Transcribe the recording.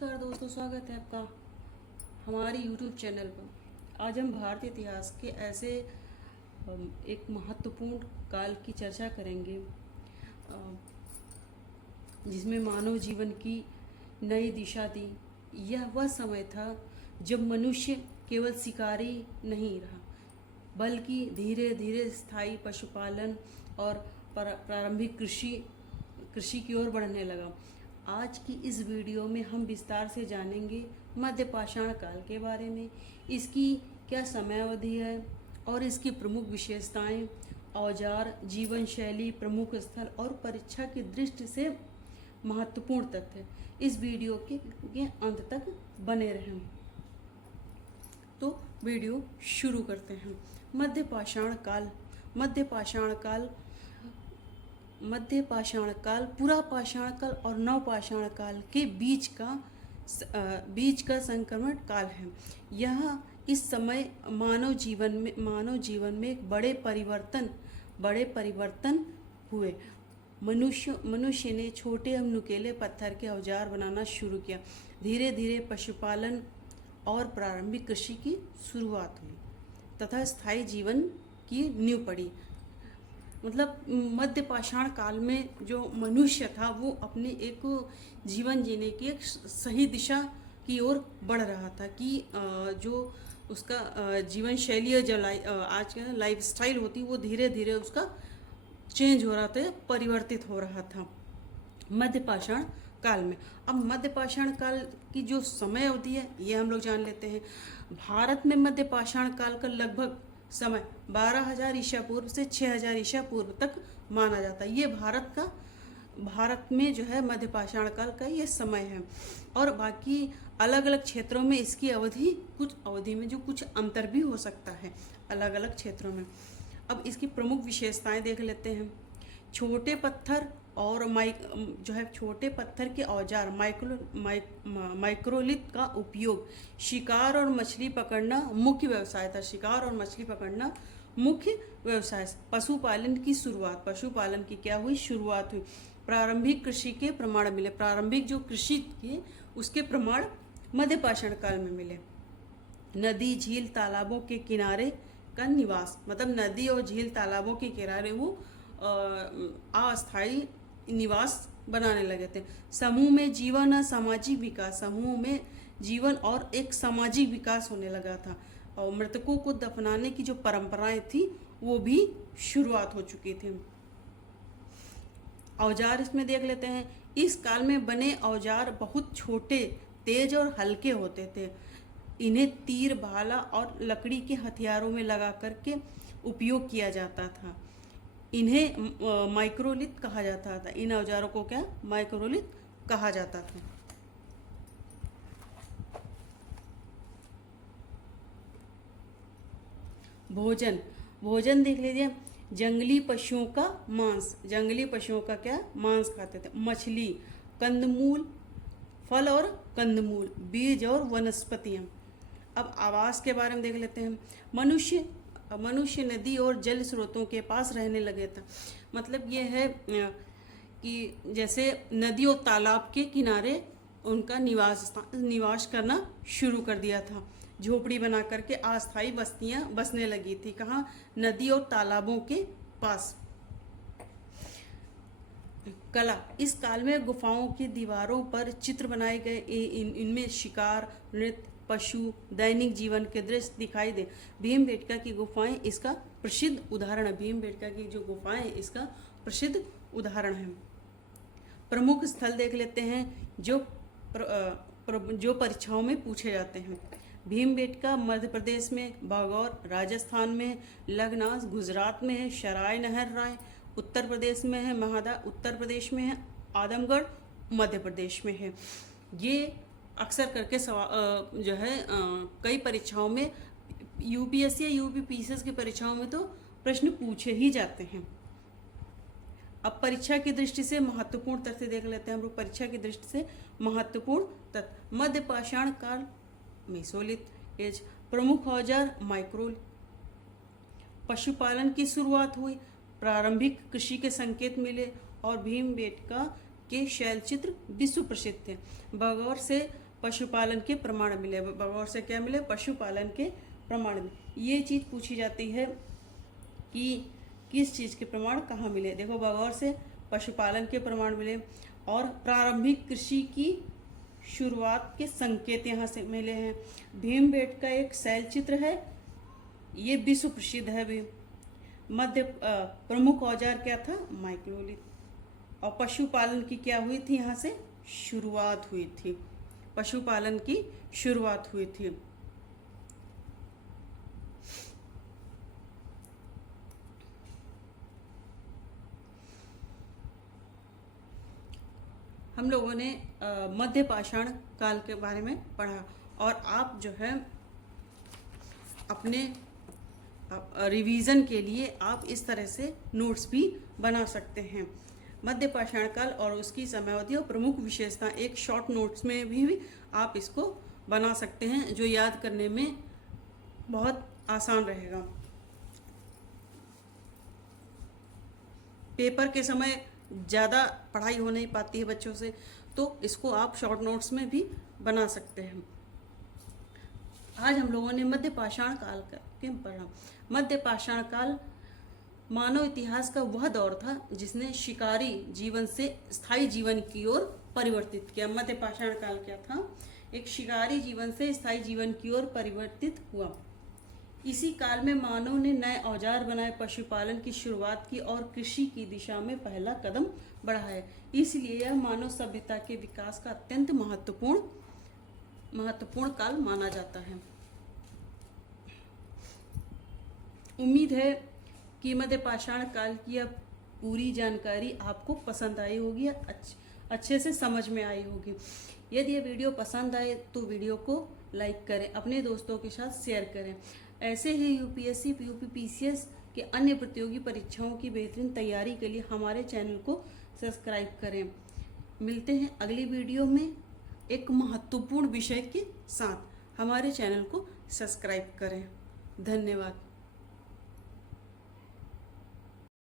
नमस्कार दोस्तों, स्वागत है आपका हमारे YouTube चैनल पर। आज हम भारतीय इतिहास के ऐसे एक महत्वपूर्ण काल की चर्चा करेंगे जिसमें मानव जीवन की नई दिशा दी। यह वह समय था जब मनुष्य केवल शिकारी नहीं रहा, बल्कि धीरे धीरे स्थायी पशुपालन और प्रारंभिक कृषि की ओर बढ़ने लगा। आज की इस वीडियो में हम विस्तार से जानेंगे मध्य पाषाण काल के बारे में, इसकी क्या समयावधि है और इसकी प्रमुख विशेषताएं, औजार, जीवन शैली, प्रमुख स्थल और परीक्षा की दृष्टि से महत्वपूर्ण तथ्य। इस वीडियो के अंत तक बने रहें। तो वीडियो शुरू करते हैं। मध्य पाषाण काल। मध्य पाषाण काल पुरा पाषाण काल और नव पाषाण काल के बीच का संक्रमण काल है। यह इस समय मानव जीवन में एक बड़े परिवर्तन हुए। मनुष्य ने छोटे एवं नुकीले पत्थर के औजार बनाना शुरू किया। धीरे धीरे पशुपालन और प्रारंभिक कृषि की शुरुआत हुई तथा स्थायी जीवन की नींव पड़ी। मतलब मध्य पाषाण काल में जो मनुष्य था वो अपने एक जीवन जीने की एक सही दिशा की ओर बढ़ रहा था कि जो उसका जीवन शैली है, जो आज का लाइफ स्टाइल होती, वो धीरे धीरे उसका चेंज हो रहा था, परिवर्तित हो रहा था मध्य पाषाण काल में। अब मध्य पाषाण काल की जो समय अवधि है ये हम लोग जान लेते हैं। भारत में मध्य पाषाण काल का लगभग समय 12,000 ईसा पूर्व से 6,000 ईसा पूर्व तक माना जाता है। ये भारत में जो है मध्य पाषाण काल का ये समय है। और बाकी अलग अलग क्षेत्रों में इसकी कुछ अवधि में जो कुछ अंतर भी हो सकता है अलग अलग क्षेत्रों में। अब इसकी प्रमुख विशेषताएं देख लेते हैं। छोटे पत्थर और छोटे पत्थर के औजार माइक्रोलिथ का उपयोग। शिकार और मछली पकड़ना मुख्य व्यवसाय था। पशुपालन की क्या हुई, शुरुआत हुई। प्रारंभिक कृषि के प्रमाण मिले। प्रारंभिक जो कृषि के उसके प्रमाण मध्य पाषाण काल में मिले। नदी, झील, तालाबों के किनारे का निवास। मतलब नदी और झील, तालाबों के किनारे वो अस्थायी निवास बनाने लगे थे। समूह में जीवन और सामाजिक विकास। समूह में जीवन और एक सामाजिक विकास होने लगा था। और मृतकों को दफनाने की जो परंपराएं थी वो भी शुरुआत हो चुकी थी। औजार इसमें देख लेते हैं। इस काल में बने औजार बहुत छोटे, तेज और हल्के होते थे। इन्हें तीर, भाला और लकड़ी के हथियारों में लगा करके उपयोग किया जाता था। इन्हें माइक्रोलिथ कहा जाता था। इन औजारों को क्या माइक्रोलिथ कहा जाता था। भोजन देख लीजिए। जंगली पशुओं का मांस। जंगली पशुओं का क्या मांस खाते थे। मछली, कंदमूल, फल और कंदमूल, बीज और वनस्पतियां। अब आवास के बारे में देख लेते हैं। मनुष्य नदी और जल स्रोतों के पास रहने लगे था। मतलब ये है कि जैसे नदी और तालाब के किनारे उनका निवास करना शुरू कर दिया था। झोपड़ी बना करके अस्थायी बस्तियां बसने लगी थी। कहाँ? नदी और तालाबों के पास। कला। इस काल में गुफाओं की दीवारों पर चित्र बनाए गए। इनमें शिकार, नृत्य, पशु, दैनिक जीवन के दृश्य दिखाई दे। भीमबेटका की गुफाएं इसका प्रसिद्ध उदाहरण है। भीमबेटका की जो गुफाएं इसका प्रसिद्ध उदाहरण है। प्रमुख स्थल देख लेते हैं जो परीक्षाओं में पूछे जाते हैं। भीमबेटका मध्य प्रदेश में, भागौर राजस्थान में, लगनास गुजरात में है, शराय नहर राय उत्तर प्रदेश में है, महादा उत्तर प्रदेश में है, आदमगढ़ मध्य प्रदेश में है। ये अक्सर करके जो है कई परीक्षाओं में, यूपीएससी या यूपीपीसीएस की परीक्षाओं में तो प्रश्न पूछे ही जाते हैं। अब परीक्षा की दृष्टि से महत्वपूर्ण तथ्य देख लेते हैं हम लोग। परीक्षा की दृष्टि से महत्वपूर्ण तथ्य। मध्य पाषाण काल मेसोलिथ एज। प्रमुख औजार माइक्रोल। पशुपालन की शुरुआत हुई। प्रारंभिक कृषि के संकेत मिले और भीमबेटका के शैलचित्र विश्व प्रसिद्ध थे। भगौर से पशुपालन के प्रमाण मिले। बगौर से क्या मिले? पशुपालन के प्रमाण मिले। ये चीज़ पूछी जाती है कि किस चीज़ के प्रमाण कहाँ मिले। देखो, बगौर से पशुपालन के प्रमाण मिले और प्रारंभिक कृषि की शुरुआत के संकेत यहाँ से मिले हैं। भीमबेटका एक शैल चित्र है, ये विश्व प्रसिद्ध है भी। मध्य प्रमुख औजार क्या था? माइक्रोलिथ। और पशुपालन की क्या हुई थी? यहाँ से शुरुआत हुई थी, पशुपालन की शुरुआत हुई थी। हम लोगों ने मध्य पाषाण काल के बारे में पढ़ा और आप जो है अपने रिवीजन के लिए आप इस तरह से नोट्स भी बना सकते हैं। मध्य पाषाण काल और उसकी समयावधि और प्रमुख विशेषता एक शॉर्ट नोट्स में भी आप इसको बना सकते हैं, जो याद करने में बहुत आसान रहेगा। पेपर के समय ज़्यादा पढ़ाई हो नहीं पाती है बच्चों से, तो इसको आप शॉर्ट नोट्स में भी बना सकते हैं। आज हम लोगों ने मध्य पाषाण काल के पढ़ा। मध्य पाषाण काल मानव इतिहास का वह दौर था जिसने शिकारी जीवन से स्थायी जीवन की ओर परिवर्तित किया। मध्य पाषाण काल क्या था? एक शिकारी जीवन से स्थायी जीवन की ओर परिवर्तित हुआ। इसी काल में मानव ने नए औजार बनाए, पशुपालन की शुरुआत की और कृषि की दिशा में पहला कदम बढ़ाया। इसलिए यह मानव सभ्यता के विकास का अत्यंत महत्वपूर्ण काल माना जाता है। उम्मीद है कि मध्य पाषाण काल की यह पूरी जानकारी आपको पसंद आई होगी, अच्छे से समझ में आई होगी। यदि ये वीडियो पसंद आए तो वीडियो को लाइक करें, अपने दोस्तों के साथ शेयर करें। ऐसे ही यूपीएससी, पीयूपी, पीसीएस के अन्य प्रतियोगी परीक्षाओं की बेहतरीन तैयारी के लिए हमारे चैनल को सब्सक्राइब करें। मिलते हैं अगली वीडियो में एक महत्वपूर्ण विषय के साथ। हमारे चैनल को सब्सक्राइब करें। धन्यवाद।